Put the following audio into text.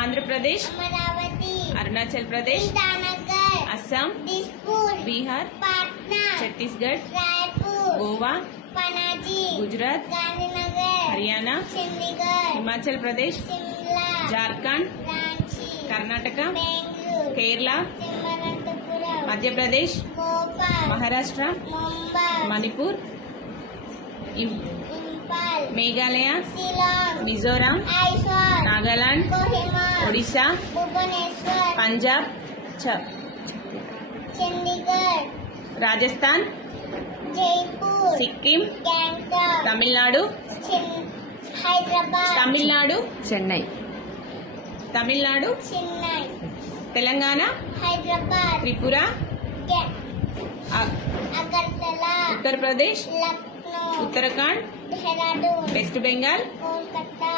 Andhra Pradesh, Amravati, Arunachal Pradesh, Itanagar, Assam, Dispur, Bihar, Patna, Chhattisgarh, Raipur, Goa, Panaji, Gujarat, Gandhinagar, Haryana, Chandigarh, Himachal Pradesh, Shimla, Jharkhand, Ranchi, Karnataka, Bengaluru, Kerala, Thiruvananthapuram, Madhya Pradesh, Bhopal, Maharashtra, Mumbai, Manipur, Imphal, Meghalaya, Shillong, Mizoram, Aizawl, Nagaland, Kohima, Odisha, Bhubaneswar, Punjab, Chandigarh, Rajasthan, Jaipur, Sikkim, Gangtok, Tamil Nadu, Hyderabad, Tamil Nadu, Chennai, Tamil Nadu, Chennai, Telangana, Hyderabad, Tripura, Agartala, Uttar Pradesh, Lucknow, Uttarakhand, Dehradun, waste Bengal, Kolkata.